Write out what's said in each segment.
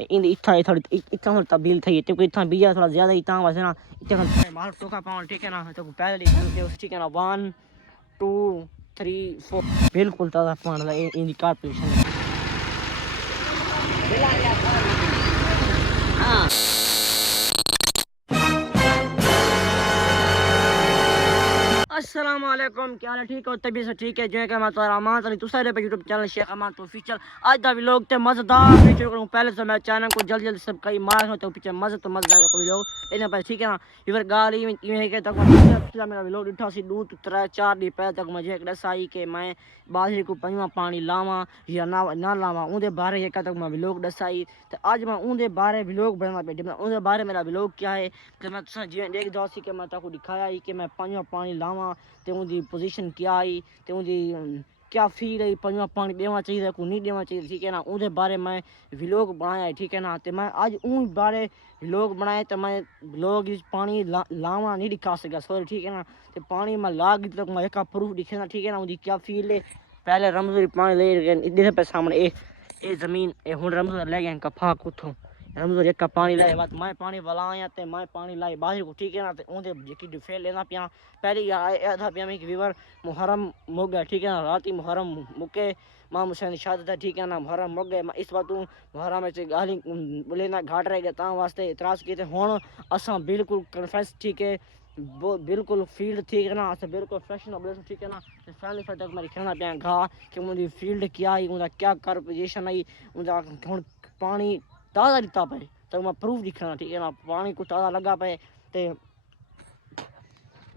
इन इतना थोड़ी इतना थोड़ी तब्दील थी क्योंकि इतना बीजा थोड़ा ज़्यादा ही इतना वैसे ना इतना मार टोका पाउंड ठीक है ना तो पहले ठीक है ना 1 2 3 4 बिल्कुल ताज़ा पाउंड इन कार पोजीशन हाँ अस्सलाम वालेकुम क्या हाल है ठीक हो तबीयत से ठीक है जो है कि मैं तो अमान अली तुसारे पे यूट्यूब चैनल शेख अमान तो ऑफिशियल आज दा व्लॉग ते मज़ेदार वीडियो करूँ पहले से मैं चैनल को जल्दी जल्दी सब्सक्राइब मार हो तो पीछे मज़ेदार कोई लोग लेकिन पर ठीक है ना इवर गाली ये के तक पिछला मेरा व्लॉग डिठा सी 2 3 4 दी पहले तक मुझे एक दस आई कि मैं बाजरी को पंजवा पानी लावा या ना लावा उनके बारे एक तक मैं व्लॉग दस आई तो आज मैं उनके बारे व्लॉग बनना बैठी मैं उनके बारे मेरा व्लॉग क्या है कि मैं जिवें देख दो सी कि मैं ताको दिखाया ही कि मैं पंजवा पानी लावा ते उनकी पोजीशन क्या आई ते उनकी क्या फील है पंजवा पानी देना चाहिए को नहीं देना चाहिए ठीक है ना उनके बारे में व्लॉग बनाया ठीक है ना तो मैं आज उन बारे व्लॉग बनाए तो मैं व्लॉग पानी लावा नहीं दिखा सका सॉरी ठीक है ना तो पानी में ला तक मैं एक प्रूफ दिखे ना ठीक है ना उनकी क्या फील है पहले रमजोरी पानी ले गए पे सामने ए जमीन ए हूँ रमजोर ले गए कफा कुथों रमजोर एक पानी लाए बात मैं पानी वलाया ते मैं पानी लाई बाहर को ठीक है ना उनके जी डिफेल लेना पिया पहले आधा पिया में वीवर मुहर्रम मुक गया ठीक है ना रात ही मुहर्रम मुके माँ मुसैन शादी था ठीक है ना मुहर्रम मुक गए इस बात मुहर्रम में गाली लेना घाट रह गया ता वास्ते इतराज़ किए थे हूँ असा बिल्कुल कन्फेस ठीक है वो बिल्कुल फील्ड ठीक है ना अस बिल्कुल फ्रेश ना ठीक है ना फैमिली फिर तक मेरी खेलना पिया घा कि उनकी फील्ड क्या आई उनका क्या कर पोजीशन आई उनका हूँ पानी ताज़ा दिता पे तो मैं प्रूफ दिखाना ठीक है ना पानी को ताज़ा लगा पे ते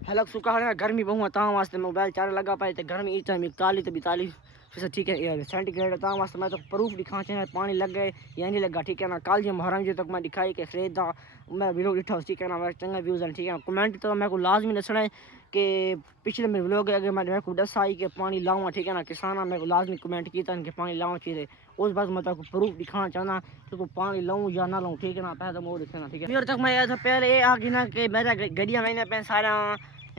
हलक सुखा है गर्मी बहुत ता वास्ते मोबाइल चार्ज लगा पाए तो गर्मी इस टाइम 41 से 42 ठीक है सेंटीग्रेड ता वास्ते मैं तो प्रूफ दिखा चाहे पानी लग गए या नहीं लगा ठीक है ना कल जो मुहर्रम जो तक मैं दिखाई कि खरीदा मैं वीडियो दिखा ठीक है ना मेरा चंगा व्यूज़ है ठीक है ना कमेंट तो मेरे को लाजमी दसना है कि पिछले मेरे व्लॉग अगर मैं को दस आई कि पानी लाऊँ ठीक है ना किसान मेरे को लाजमी कमेंट किया कि पानी लाऊँ चाहिए उस बात मैं तो प्रूफ दिखाना चाहना तो पानी लाऊँ या ना लाऊँ ठीक है ना पहले तो मैं दिखाना ठीक है और तक मैं ऐसा पहले ये आगे ना कि मेरा गड्डियाँ मैंने पे सारा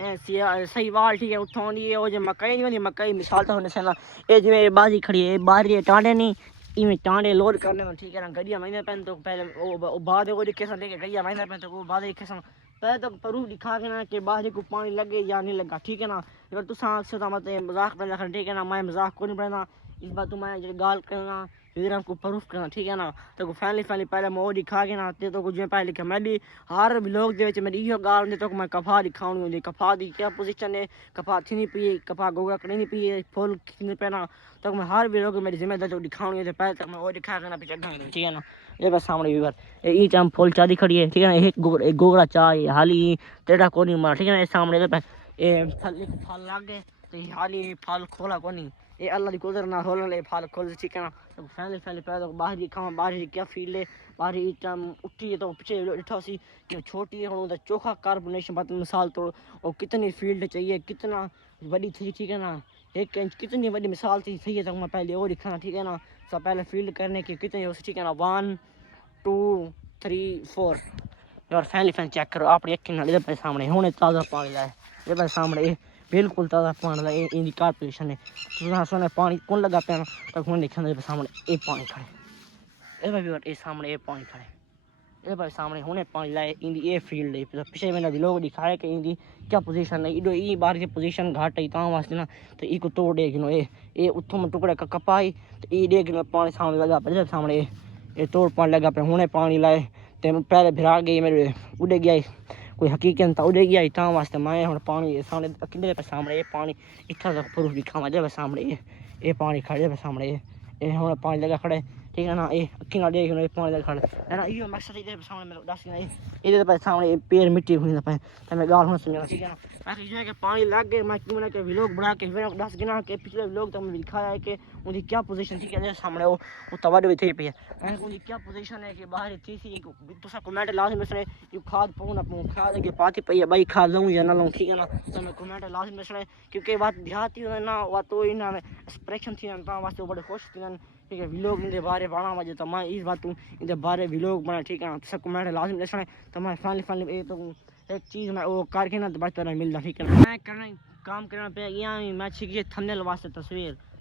सही वाल ठीक है उठा जो मकई नहीं होती मकई मिसाल तो होने ना ये जिम्मे बाजी खड़ी है बाहरी टाँडे नहीं इवें टाँडे लोड करने में ठीक है ना गड्डियाँ महीने पहन तो पहले वो बाद वो दिखे सन गड्डियाँ महीने पहन तो वो बाद दिखे सन पहले तो प्रूफ दिखा के ना कि बाहरी को पानी लगे या नहीं लगा ठीक है ना अगर तुम अक्सर मतलब मजाक बना ठीक है ना मैं मजाक को नहीं बनना इस बात मैं गाल करना फिर हमको प्रूफ करना ठीक है ना तो फैमिली पहले मैं वो दिखा के ना तो कुछ पहले लिखा मैं भी हर व्लॉग के मेरी इो गाल होंगी तो मैं कफा दिखानी होंगी कफा की क्या पोजीशन है कफा थी नहीं पी कफा गोगा कड़ी नहीं पी फुल पहना तो मैं हर व्लॉग मेरी जिम्मेदारी तो दिखानी है पहले तक मैं वो दिखा के ना पीछे ठीक है ना ये बस सामने व्यूवर ये टाइम फुल चादी खड़ी है ठीक है ना एक गोगड़ा चाय हाली टेढ़ा कोनी मारा ठीक है ना सामने फल लग गए तो हाली फल खोला कोनी ये अल्लाह की कुदरत ना खोलने ले फल खोल ठीक है ना तो फैमिली पहले तो बाहर खावा बाहर क्या फील है बाहर टाइम उठी है तो पीछे इठा सी कि छोटी है चोखा कार्बोनेशन बात मिसाल तो और कितनी फील्ड चाहिए कितना बड़ी थी ठीक है ना 1 इंच कितनी बड़ी मिसाल थी सही है तो मैं पहले वो दिखाना ठीक है ना सब पहले फील्ड करने की कितनी ठीक है ना 1 2 3 4 यार फैमिली चेक करो अपनी अखी नाल इधर सामने हुणे ताज़ा पानी लाए ये सामने बिल्कुल ताज़ा पानी ला इनकी कार पोजीशन है तो सुने पानी कौन लगा पे तो हूँ देखा सामने ये पानी खड़े ये सामने ये पानी खड़े ये भाई सामने हुने पानी लाए इनकी ये फील्ड है तो पिछले मैंने लोग दिखाया कि इनकी क्या पोजीशन है इडो ई बार की पोजीशन घाट है ता वास्ते ना तो ई को तोड़ दे गिनो ये उथों में टुकड़े का कपाई तो ई दे गिनो पानी सामने लगा पे सामने ये तोड़ पानी लगा पे हुने पानी लाए तो पहले भिरा गई मेरे उड़े गया कोई हकीकत तो उड़े गया ता वास्ते मैं हम पानी सामने किले पे सामने ये पानी इतना तक प्रूफ दिखावा जब सामने ये पानी खड़े पे सामने ये हम पानी लगा खड़े ठीक है ना ये अखी ना देख पानी लगा खड़े है ना यो मकसद इधर सामने मेरे दस इधर पे सामने पैर मिट्टी हुई ना पे तो मैं गाल होना समझा ठीक है ना बाकी जो है कि पानी लग गए मैं क्यों के व्लॉग बना के फिर दस गिना के पिछले व्लॉग तो मैंने दिखाया है कि उनकी क्या पोजीशन थी है सामने वो तवाड़ भी थी पी है उनकी क्या पोजीशन है कि बाहर थी तुसा कमेंट लाजमी मसले यू खाद पाऊँ ना पाऊँ खाद के पाती पई है भाई खाद लूँ या ना लूँ ठीक है ना तो मैं कमेंट लाजमी मसले क्योंकि बात देहाती ना वा तो इन एक्सप्रेशन थी ना वास्ते बड़े खुश थी ठीक है व्लॉग इनके बारे बना वजह तो मैं इस बात इनके बारे व्लॉग बना ठीक है ना सब कमेंट लाजमी दसना तो मैं फाइनली ये तो एक चीज़ मैं वो करके ना बच तरह मिलता ठीक है मैं करना काम करना पे यहाँ मैं सीखिए थंबनेल वास्ते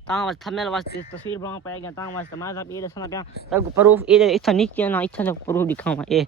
ता वास्ते थंबनेल वास्ते तस्वीर बनाना पड़ेगा ता वास्ते मैं सब ये दसना पिया तब प्रूफ ये इतना निक ना इतना प्रूफ दिखावा ये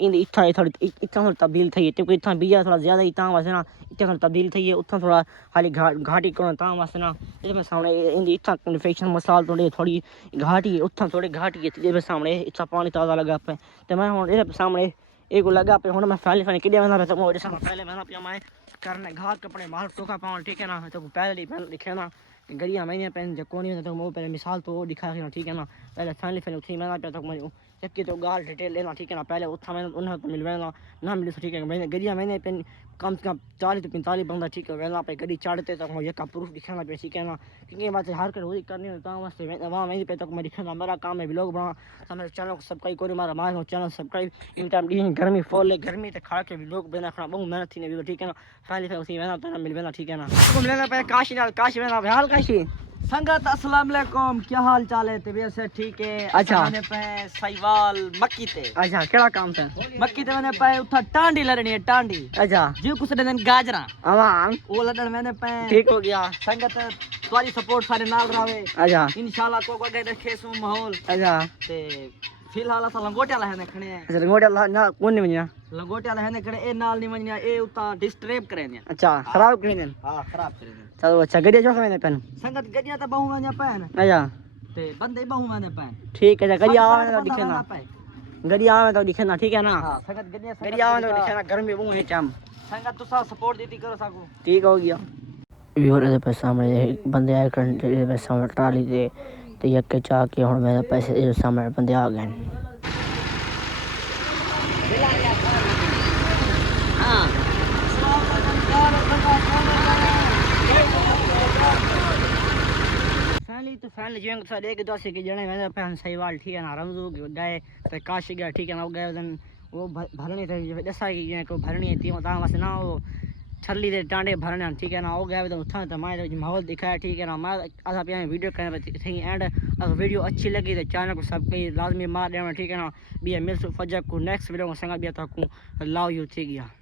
इन इतना थोड़ी इतना तब्दील थी क्योंकि इतना बीजा थोड़ा ज़्यादा ही ता वास्ते ना इतना तब्दील थी उतना थोड़ा खाली घाटी करो ता वास्ते ना इसमें सामने इन इतना इन्फेक्शन मसाल थोड़ी घाटी उतना थोड़ी घाटी है सामने इतना पानी ताज़ा लगा पे तो मैं हूँ ये सामने एक लगा पे हूँ मैं फैले कि पहले मैं पिया मैं करने घाट कपड़े मार टोका पाऊँ ठीक है ना तो पहले लिखे ना गरिया मैंने पहन जो कौन तो वो पहले मिसाल तो वो दिखा के ना ठीक है ना पहले फैमिली उठी मैं पे तो मैं जबकि तो गाल डिटेल लेना ठीक है ना पहले उठा मैंने उन्हें तो मिलवाना ना मिली तो ठीक है मैंने गरिया मैंने पेन कम से कम 40 to 45 बंदा ठीक है वैसा पे गड्डी चढ़ते तो मुझे का प्रूफ दिखाना पे ठीक है ना क्योंकि ये बात हर कर वही करनी होता है वास्ते वहाँ मैंने पे तक मैं दिखाना मेरा काम है व्लॉग बना तो मेरे चैनल को सब्सक्राइब करो मारा मार चैनल सब्सक्राइब इन टाइम दी गर्मी फॉल है गर्मी तो खा के व्लॉग बना खड़ा बहुत मेहनत थी ने ठीक है ना फाइनली उसी वैसा तो मिलवेना ठीक है ना मिलना पे काशी में हाल काशी संगत अस्सलाम वालेकुम क्या हाल चाल है तबीयत से ठीक है अच्छा मैंने पे सहीवाल मक्की ते अच्छा केड़ा काम था मक्की ते मैंने पे उठा टांडी लड़नी है टांडी अच्छा जो कुछ दिन गाजरा आवाम वो लड़न मैंने पे ठीक हो गया संगत तुम्हारी सपोर्ट सारे नाल रहे अच्छा इंशाल्लाह को गए रखे सो माहौल अच्छा ते फिलहाल असा लंगोटिया लहने खणे हैं अच्छा लंगोटिया ना कौन नहीं बनिया लंगोटिया लहने खणे ए नाल नहीं वनिया ए उता डिस्टर्ब करे ने अच्छा खराब करे ने हां खराब करे ने चलो अच्छा गड्डी जो मैंने पेन संगत गडिया तो बहु वनिया पेन अच्छा ते बंदे बहु मैंने पेन ठीक है गड्डी आवे तो दिखेना पे गड्डी आवे तो दिखेना ठीक है ना हां संगत गड्डी आवे तो दिखेना गर्मी बहुत है टाइम संगत तुसा सपोर्ट देती करो साको ठीक हो गया व्यूअर पे सामने बंदे आए करन पे सामने ट्राली दे ते यके चा के हुन मेरे पैसे सामने बंदे आ गए हां फैमिली जीवन के एक दो से के जने मेरे पे हम सहीवाल ठीक है ना रमजू गए तो काशी गए ठीक है ना वो गए वो भरनी थे दसा की को भरनी है ती ता वास्ते ना वो छल्ली दे टांडे भरने ठीक है ना वो गए तो उठा तो मैं माहौल दिखाया ठीक है ना मैं आधा पे वीडियो करने पे थी एंड अगर वीडियो अच्छी लगी तो चैनल को सब्सक्राइब लाजमी मार देना ठीक है ना बी मिल फजक को नेक्स्ट वीडियो में संग भी तक लव यू ठीक है।